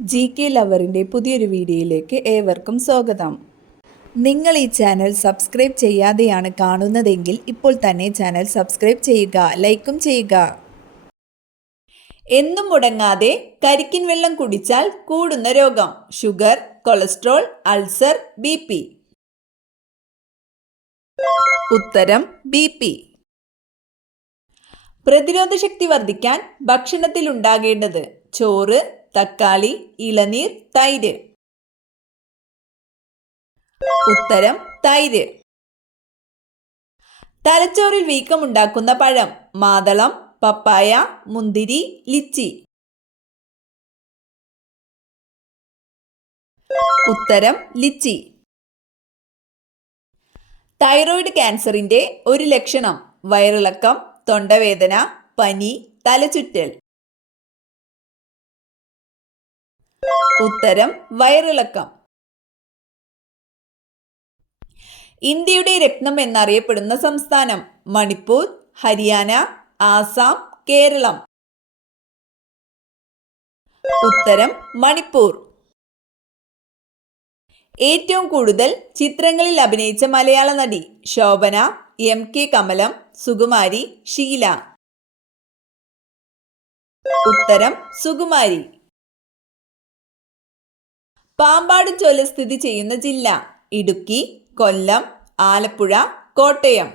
GK ലവറിൻ്റെ പുതിയൊരു വീഡിയോയിലേക്ക് ഏവർക്കും സ്വാഗതം. നിങ്ങൾ ഈ ചാനൽ സബ്സ്ക്രൈബ് ചെയ്യാതെയാണ് കാണുന്നതെങ്കിൽ ഇപ്പോൾ തന്നെ ചാനൽ സബ്സ്ക്രൈബ് ചെയ്യുക, ലൈക്കും ചെയ്യുക. എന്നും മുടങ്ങാതെ കരിക്കിൻ വെള്ളം കുടിച്ചാൽ കൂടുന്ന രോഗം: ഷുഗർ, കൊളസ്ട്രോൾ, അൾസർ, BP. ഉത്തരം BP. പ്രതിരോധശക്തി വർദ്ധിക്കാൻ ഭക്ഷണത്തിൽ ഉണ്ടാകേണ്ടത്: ചോറ്, തക്കാളി, ഇളനീർ, തൈര്. ഉത്തരം തൈര്. തലച്ചോറിൽ വീക്കമുണ്ടാക്കുന്ന പഴം: മാതളം, പപ്പായ, മുന്തിരി, ലിച്ചി. ഉത്തരം ലിച്ചി. തൈറോയ്ഡ് ക്യാൻസറിന്റെ ഒരു ലക്ഷണം: വയറിളക്കം, തൊണ്ടവേദന, പനി, തലചുറ്റൽ. ഉത്തരം വയറിളക്കം. ഇന്ത്യയുടെ രത്നം എന്നറിയപ്പെടുന്ന സംസ്ഥാനം: മണിപ്പൂർ, ഹരിയാന, ആസാം, കേരളം. ഉത്തരം മണിപ്പൂർ. ഏറ്റവും കൂടുതൽ ചിത്രങ്ങളിൽ അഭിനയിച്ച മലയാള നടി: ശോഭന, MK കമലം, സുകുമാരി, ഷീല. ഉത്തരം സുകുമാരി. പാമ്പാടും ചോല സ്ഥിതി ചെയ്യുന്ന ജില്ല: ഇടുക്കി, കൊല്ലം, ആലപ്പുഴ, കോട്ടയം.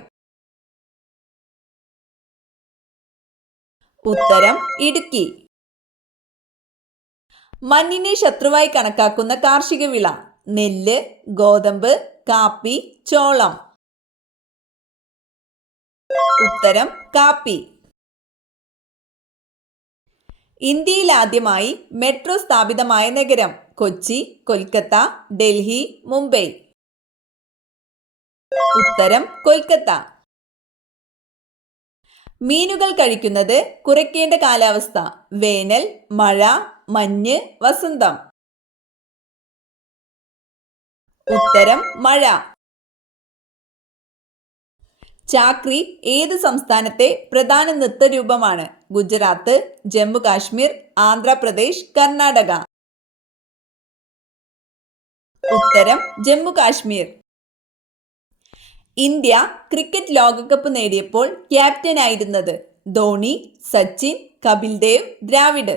ഉത്തരം ഇടുക്കി. മണ്ണിനെ ശത്രുവായി കണക്കാക്കുന്ന കാർഷിക വിള: നെല്ല്, ഗോതമ്പ്, കാപ്പി, ചോളം. ഉത്തരം കാപ്പി. ഇന്ത്യയിൽ ആദ്യമായി മെട്രോ സ്ഥാപിതമായ നഗരം: കൊച്ചി, കൊൽക്കത്ത, ഡൽഹി, മുംബൈ. ഉത്തരം കൊൽക്കത്ത. മീനുകൾ കഴിക്കുന്നത് കുറയ്ക്കേണ്ട കാലാവസ്ഥ: വേനൽ, മഴ, മഞ്ഞ്, വസന്തം. ഉത്തരം മഴ. ചാക്രി ഏത് സംസ്ഥാനത്തെ പ്രധാന നൃത്തരൂപമാണ്? ഗുജറാത്ത്, ജമ്മു കാശ്മീർ, ആന്ധ്രാപ്രദേശ്, കർണാടക. ഉത്തരം ജമ്മു കാശ്മീർ. ഇന്ത്യ ക്രിക്കറ്റ് ലോകകപ്പ് നേടിയപ്പോൾ ക്യാപ്റ്റനായിരുന്നത്: ധോണി, സച്ചിൻ, കപിൽ ദേവ്, ദ്രാവിഡ്.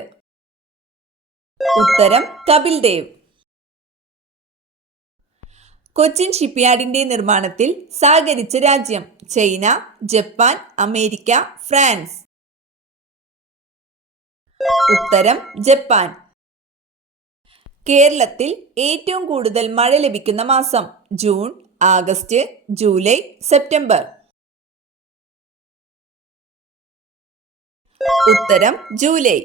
ഉത്തരം കപിൽ ദേവ്. കൊച്ചിൻ ഷിപ്പ്യാർഡിന്റെ നിർമ്മാണത്തിൽ സഹകരിച്ച രാജ്യം: ചൈന, ജപ്പാൻ, അമേരിക്ക, ഫ്രാൻസ്. ഉത്തരം ജപ്പാൻ. കേരളത്തിൽ ഏറ്റവും കൂടുതൽ മഴ ലഭിക്കുന്ന മാസം: ജൂൺ, ആഗസ്റ്റ്, ജൂലൈ, സെപ്റ്റംബർ. ഉത്തരം ജൂലൈ.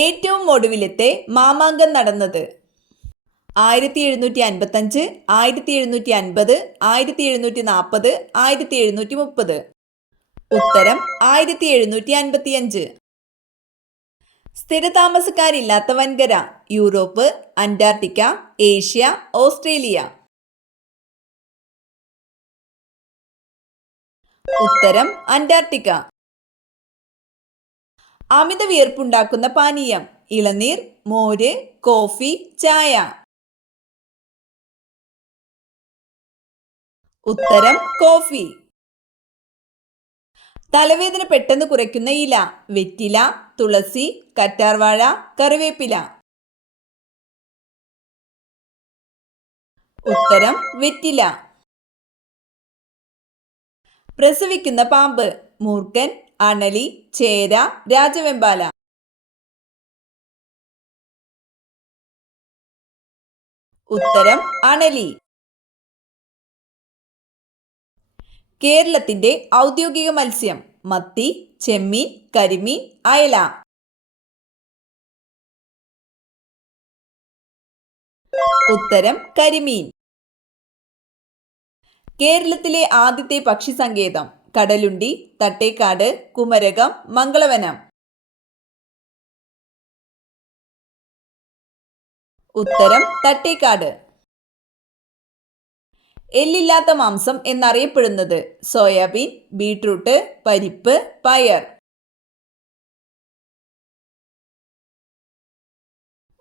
ഏറ്റവും ഒടുവിലത്തെ മാമാങ്കം നടന്നത്: 1755, 1750, 1740, 1730. ഉത്തരം 1755. സ്ഥിരതാമസക്കാരില്ലാത്ത വൻകര: യൂറോപ്പ്, അന്റാർട്ടിക്ക, ഏഷ്യ, ഓസ്ട്രേലിയ. ഉത്തരം അന്റാർട്ടിക്ക. അമിത വിയർപ്പുണ്ടാക്കുന്ന പാനീയം: ഇളനീർ, മോര്, കോഫി, ചായ. ഉത്തരം കോഫി. തലവേദന പെട്ടെന്ന് കുറയ്ക്കുന്ന ഇല: വെറ്റില, തുളസി, കറ്റാർവാഴ, കറിവേപ്പില. ഉത്തരം വെറ്റില. പ്രസവിക്കുന്ന പാമ്പ്: മൂർഖൻ, അണലി, ചേര, രാജവെമ്പാല. ഉത്തരം അണലി. കേരളത്തിന്റെ ഔദ്യോഗിക മത്സ്യം: മത്തി, ചെമ്മീൻ, കരിമീൻ, അയല. ഉത്തരം കരിമീൻ. കേരളത്തിലെ ആദ്യത്തെ പക്ഷി സങ്കേതം: കടലുണ്ടി, തട്ടേക്കാട്, കുമരകം, മംഗളവനം. ഉത്തരം തട്ടേക്കാട്. എല്ലില്ലാത്ത മാംസം എന്നറിയപ്പെടുന്നത്: സോയാബീൻ, ബീട്രൂട്ട്, പരിപ്പ്, പയർ.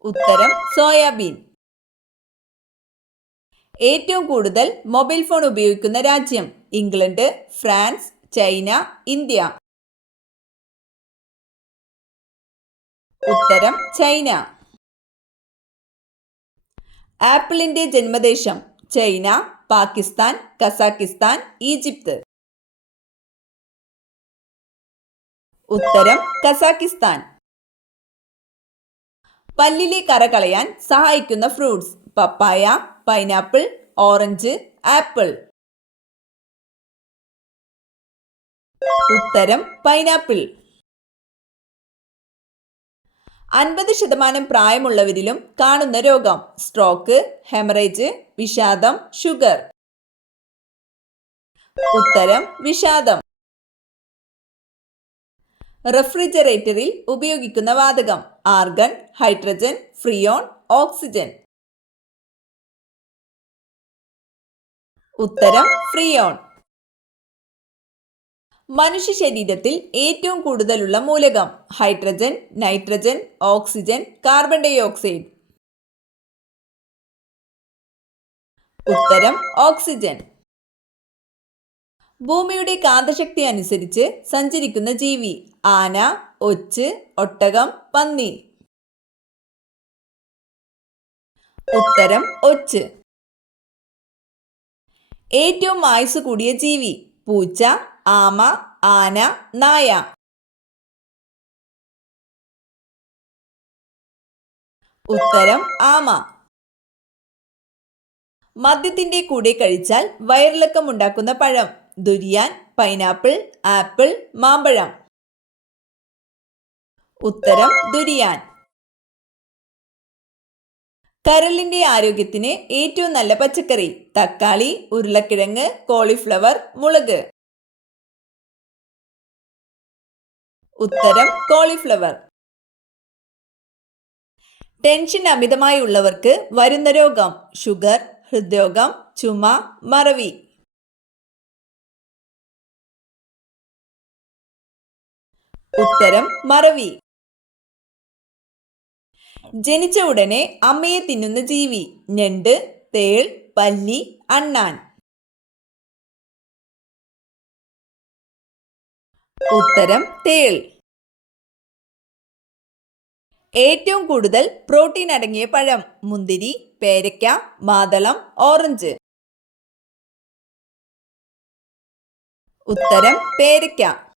ഉത്തരം സോയാബീൻ. ഏറ്റവും കൂടുതൽ മൊബൈൽ ഫോൺ ഉപയോഗിക്കുന്ന രാജ്യം? England, France, China, India. ഉത്തരം ചൈന. ആപ്പിളിന്റെ ജന്മദേശം? China, Pakistan, Kazakhstan, Egypt. ഉത്തരം കസാക്കിസ്ഥാൻ. പല്ലിലെ കറ കളയാൻ സഹായിക്കുന്ന fruits? Papaya, pineapple, orange, apple. ഉത്തരം പൈനാപ്പിൾ. 50% പ്രായമുള്ളവരിലും കാണുന്ന രോഗം? സ്ട്രോക്ക്, ഹെമറേജ്, വിഷാദം, ഷുഗർ. ഉത്തരം വിഷാദം. റെഫ്രിജറേറ്ററിൽ ഉപയോഗിക്കുന്ന വാതകം? Argon, hydrogen, freon, oxygen. ഉത്തരം ഫ്രിയോൺ. മനുഷ്യ ശരീരത്തിൽ ഏറ്റവും കൂടുതലുള്ള മൂലകം? Hydrogen, nitrogen, oxygen, carbon dioxide. ഉത്തരം ഓക്സിജൻ. ഭൂമിയുടെ കാന്തശക്തി അനുസരിച്ച് സഞ്ചരിക്കുന്ന ജീവി? ആന, ഒച്ച്, ഒട്ടകം, പന്നി. ഉത്തരം ഒച്ച്. ഏറ്റവും ആയുസ് കൂടിയ ജീവി? പൂച്ച, ആമ, ആന, നായ. ഉത്തരം ആമ. മദ്യത്തിന്റെ കൂടെ കഴിച്ചാൽ വയറിളക്കം ഉണ്ടാക്കുന്ന പഴം? ദുരിയാൻ, പൈനാപ്പിൾ, ആപ്പിൾ, മാമ്പഴം. ഉത്തരം ദുരിയാൻ. കരളിന്റെ ആരോഗ്യത്തിന് ഏറ്റവും നല്ല പച്ചക്കറി? തക്കാളി, ഉരുളക്കിഴങ്ങ്, കോളിഫ്ലവർ, മുളക്. ഉത്തരം കോളിഫ്ലവർ. ടെൻഷൻ അമിതമായി ഉള്ളവർക്ക് വരുന്ന രോഗം? ഷുഗർ, ഹൃദ്രോഗം, ചുമ, മറവി. ഉത്തരം മറവി. ജനിച്ച ഉടനെ അമ്മയെ തിന്നുന്ന ജീവി? ഞണ്ട്, തേൾ, പല്ലി, അണ്ണാൻ. ഉത്തരം തേൾ. ഏറ്റവും കൂടുതൽ പ്രോട്ടീൻ അടങ്ങിയ പഴം? മുന്തിരി, പേരയ്ക്ക, മാതളം, ഓറഞ്ച്. ഉത്തരം പേരയ്ക്ക.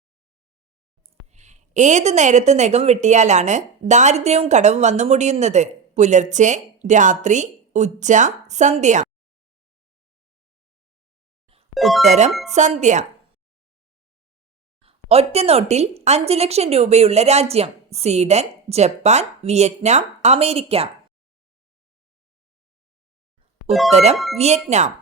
ഏത് നേരത്ത് നഖം വെട്ടിയാലാണ് ദാരിദ്ര്യവും കടവും വന്നു മുടിയുന്നത്? പുലർച്ചെ, രാത്രി, ഉച്ച, സന്ധ്യ. ഉത്തരം സന്ധ്യ. ഒറ്റനോട്ടിൽ 5 ലക്ഷം രൂപയുള്ള രാജ്യം? Sweden, Japan, Vietnam, America. ഉത്തരം വിയറ്റ്നാം.